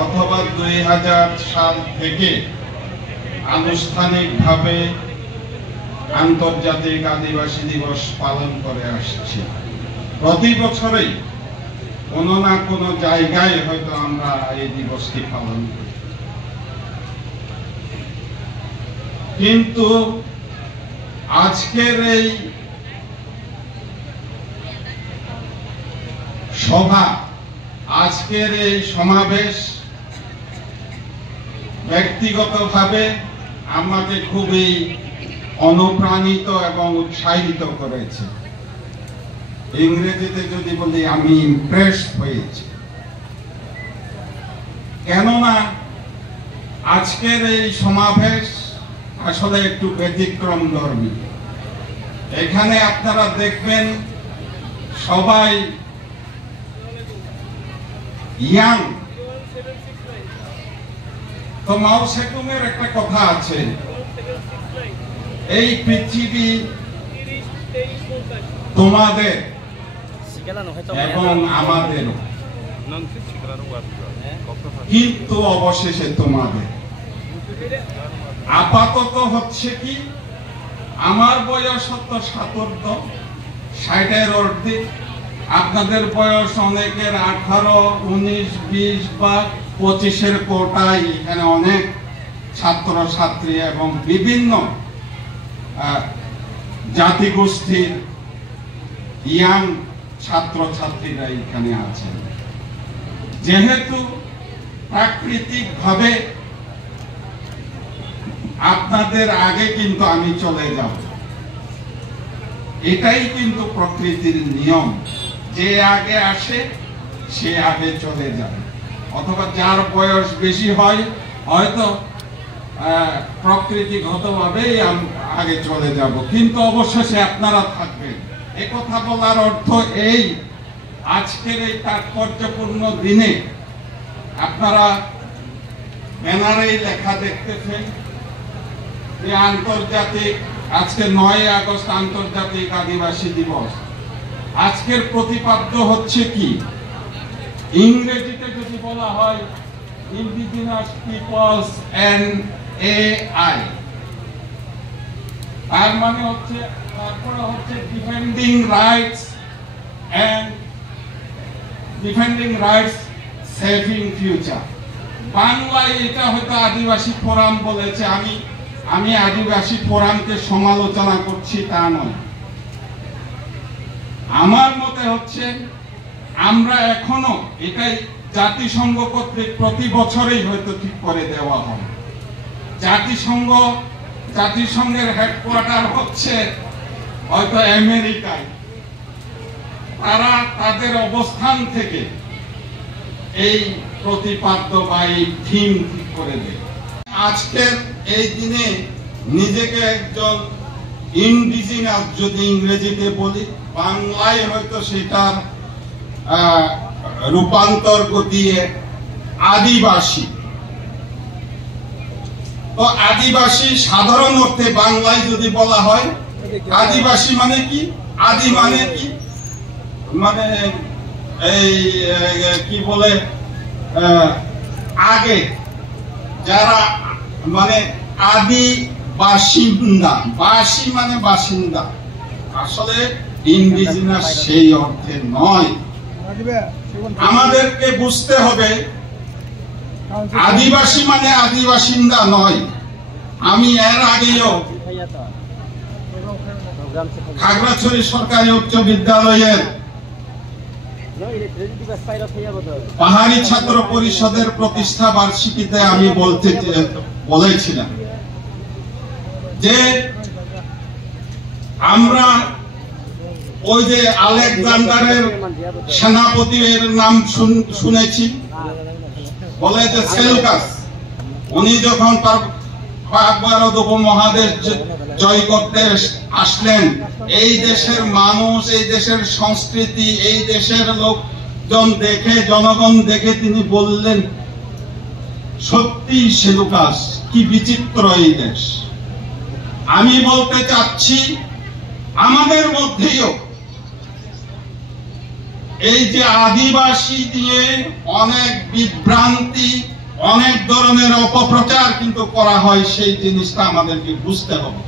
অথবা 2000 সাল থেকে আনুষ্ঠানিকভাবে আন্তর্জাতিক আদিবাসী দিবস পালন করে আসছি। প্রতি বছরই কোনো না কোনো জায়গায় হয়তো আমরা এই দিবসটি পালন করি, কিন্তু আজকের এই সভা, আজকের এই সমাবেশ ব্যক্তিগতভাবে আমাকে খুবই অনুপ্রাণিত এবং উৎসাহিত করেছে। ইংরেজিতে যদি বলি, আমি ইমপ্রেস হয়েছি। কেননা আজকের এই সমাবেশ আসলে একটু ব্যতিক্রমধর্মী। এখানে আপনারা দেখবেন সবাই ইয়াং। তো মাও সেতুংয়ের একটা কথা আছে, এই পৃথিবী তোমাদের এবং আমাদেরও, কিন্তু অবশেষে তোমাদের। আপাতত হচ্ছে কি, আমার বয়স 57, 60-এর অর্ধে, আপনাদের বয়স অনেকের 18, 19, 20 বা 25-এর কোটায়। এখানে অনেক ছাত্র ছাত্রী এবং বিভিন্ন জাতিগোষ্ঠীর ইয়াং ছাত্র ছাত্রীরা এখানে আছেন। যেহেতু প্রাকৃতিকভাবে আপনাদের আগে কিন্তু আমি চলে যাব, এটাই কিন্তু প্রকৃতির নিয়ম। যে আগে আসে সে আগে চলে যাবে, অথবা যার বয়স বেশি হয় হয়তো প্রকৃতিগতভাবেই আগে চলে যাব, কিন্তু অবশেষে আপনারা থাকবেন। এই কথা বলার অর্থ এই, আজকের এই তাৎপর্যপূর্ণ দিনে আপনারা ব্যানারে লেখা দেখতেছেন যে আন্তর্জাতিক, আজকে 9 আগস্ট আন্তর্জাতিক আদিবাসী দিবস। আজকের প্রতিপাদ্য হচ্ছে কি, ইংরেজিতে যদি বলা হয় ইন্ডিজিনাস পিপলস এন্ড AI, তার মানে হচ্ছে, তারপরে হচ্ছে defending rights and defending rights, saving future. বাংলায় এটা হয়তো আদিবাসী ফোরাম বলেছে, আমি আদিবাসী ফোরামকে সমালোচনা করছি তা নয়। আমার মতে হচ্ছে আমরা এখনো, এটাই জাতিসংঘ কর্তৃক প্রতি বছরেই হয়তো ঠিক করে দেওয়া হয়। জাতিসংঘের হেডকোয়ার্টার হচ্ছে হয়তো আমেরিকায়। তারা তাদের অবস্থান থেকে এই প্রতিপাদ্য বা এই থিম ঠিক করে দেয়। আজকের এই দিনে নিজেকে একজন ইন্ডিজিনাস যদি ইংরেজিতে বলি, বাংলায় হয়তো সেটার রূপান্তর ঘটিয়ে আদিবাসী। তো আদিবাসী সাধারণ অর্থে বাংলায় যদি বলা হয়, আদিবাসী মানে কি, আদি মানে কি, মানে এই কি বলে, আগে যারা, মানে আদি বাসিন্দা। বাসী মানে বাসিন্দা, আসলে ইন্ডিজিনাস সেই অর্থে নয়। আমাদেরকে বুঝতে হবে আদিবাসী মানে আদিবাসিন্দা নয়। আমি এর আগেও খাগড়াছড়ি সরকারি উচ্চ বিদ্যালয়ের পাহাড়ি ছাত্র পরিষদের প্রতিষ্ঠা বার্ষিকীতে আমি বলেছিলাম যে আমরা ওই যে আলেকজান্ডারের সেনাপতির নাম শুনেছি, বলে যে সেলুকাস। উনি যখন ভারত উপমহাদেশ জয় করতে আসলেন, এই দেশের মানুষ, এই দেশের সংস্কৃতি, এই দেশের লোকজন দেখে, জনগণ দেখে তিনি বললেন, সত্যি সেলুকাস, কি বিচিত্র এই দেশ। আমি বলতে চাচ্ছি আমাদের মধ্যেও এই যে আদিবাসী দিয়ে অনেক বিভ্রান্তি, অনেক ধরনের অপপ্রচার কিন্তু করা হয়, সেই জিনিসটা আমাদেরকে বুঝতে হবে।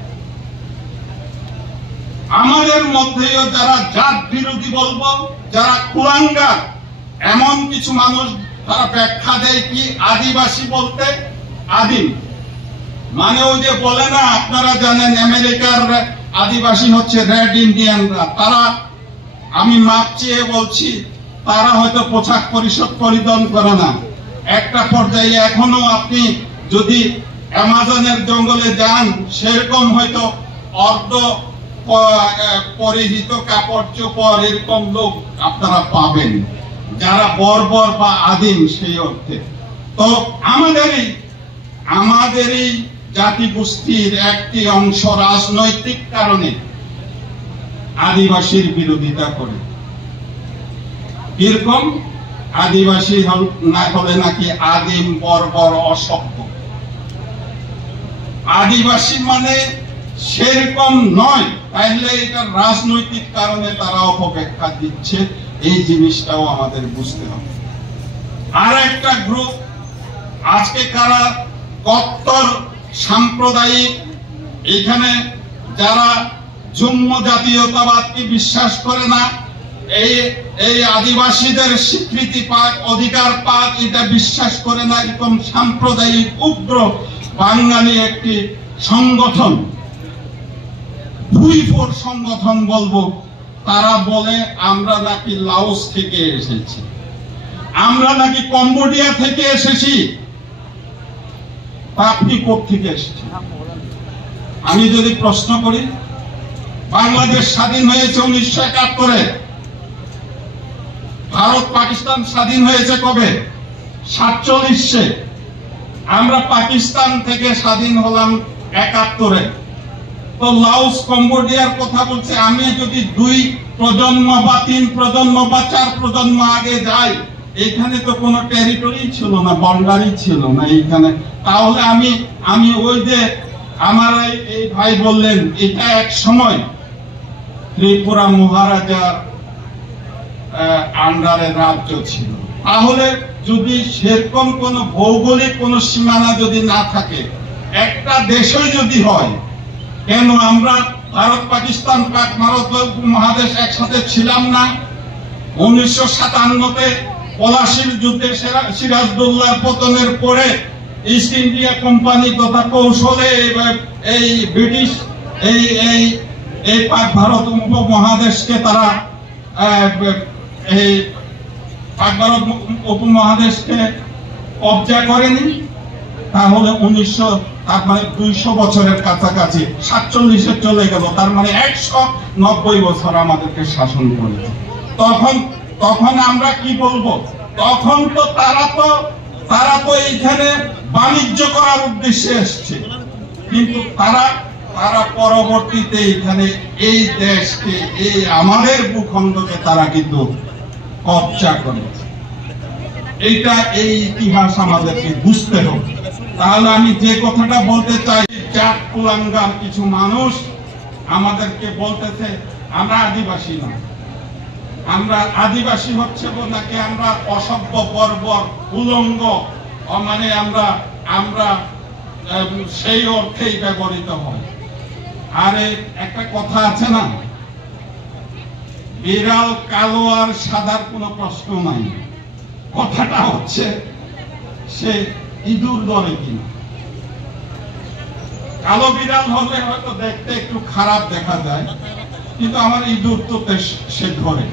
আমাদের মধ্যেও যারা জাত বিরোধী বলবো, যারা কুলাঙ্গার, এমন কিছু মানুষ তারা ব্যাখ্যা দেয় কি আদিবাসী বলতে আদিম, মানে ওই যে বলে না, আপনারা জানেন আমেরিকার আদিবাসী হচ্ছে রেড ইন্ডিয়ানরা। তারা, আমি মাপ চেয়ে বলছি, তারা হয়তো পোশাক পরিধান করে না। একটা পর্যায়ে এখনো আপনি যদি অ্যামাজনের জঙ্গলে যান, সেরকম হয়তো অর্ধ পরিহিত কাপড় চোপড় এরকম লোক আপনারা পাবেন, যারা বর্বর বা আদিম সেই অর্থে। তো আমাদেরই জাতিগোষ্ঠীর একটি অংশ রাজনৈতিক কারণে আদিবাসীর বিরোধিতা করে। এরকম আদিবাসী না হলে নাকি আদিম, বর্বর, অসভ্য। আদিবাসী মানে সেরকম নয়, তাইলে এটা রাজনৈতিক কারণে তারা অপব্যাখ্যা দিচ্ছে, এই জিনিসটাও আমাদের বুঝতে হবে। আর একটা গ্রুপ আজকে কারা কট্টর সাম্প্রদায়িক, এখানে যারা জন্ম জাতীয়তাবাদকে বিশ্বাস করে না, এই আদিবাসীদের স্বীকৃতি পাক, অধিকার পাক, এটা বিশ্বাস করে না, এরকম সাম্প্রদায়িক উগ্র বাঙালি একটি সংগঠন, ভুইফোর সংগঠন বলবো। তারা বলে আমরা নাকি লাওস থেকে এসেছি, আমরা নাকি কম্বোডিয়া থেকে এসেছি। আপনি কোত্থেকে এসেছেন? আমি যদি প্রশ্ন করি, বাংলাদেশ স্বাধীন হয়েছে 1971-এ, ভারত পাকিস্তান স্বাধীন হয়েছে কবে? 47-এ। আমরা পাকিস্তান থেকে স্বাধীন হলাম 71-এ। তো লাওস, কম্বোডিয়ার কথা বলছে। আমি যদি 2 প্রজন্ম বা 3 প্রজন্ম বা 4 প্রজন্ম আগে যাই, এখানে তো কোনো টেরিটরি ছিল না, বর্ডারই ছিল না এইখানে। তাহলে আমি ওই যে আমার এই ভাই বললেন, এটা এক সময় ত্রিপুরা মহারাজার আন্ডারে রাজ্য ছিল। তাহলে যদি সেরকম কোন ভৌগোলিক কোন সীমানা যদি না থাকে, একটা দেশই যদি হয়, কেন আমরা ভারত পাকিস্তান পাক ভারত মহাদেশ একসাথে ছিলাম না? 1957-তে পলাশির যুদ্ধে সিরাজদৌল্লার পতনের পরে ইস্ট ইন্ডিয়া কোম্পানি তথা কৌশলে এই ব্রিটিশ এই পাক ভারত উপমহাদেশকে তারা এই পাক ভারত উপমহাদেশকে কবজা করেনি। তাহলে তার মানে 200 বছরের কাছাকাছি, 47-এ চলে গেল, তার মানে 190 বছর আমাদেরকে শাসন করেছে। তখন আমরা কি বলবো? তখন তো তারা তো এইখানে বাণিজ্য করার উদ্দেশ্যে এসছে, কিন্তু তারা পরবর্তীতে এখানে এই দেশকে, এই আমাদের ভূখণ্ডকে তারা কিন্তু কবজা করেছে। এইটা, এই ইতিহাস আমাদেরকে বুঝতে হবে। তাহলে আমি যে কথাটা বলতে চাই, জাত কুলাঙ্গার কিছু মানুষ আমাদেরকে বলতেছে আমরা আদিবাসী না। আমরা আদিবাসী হচ্ছে নাকি আমরা অসভ্য, বর্বর, উলঙ্গ, মানে আমরা সেই অর্থেই ব্যবহৃত হয়। আরে একটা কথা আছে না, বিড়াল কালো আর সাদার কোনো প্রশ্ন নাই। কথাটা হচ্ছে সে ইঁদুর ধরে কিনা। কালো বিড়াল হলে হয়তো দেখতে একটু খারাপ দেখা যায়, কিন্তু আমার ইঁদুর তো সে ধরে।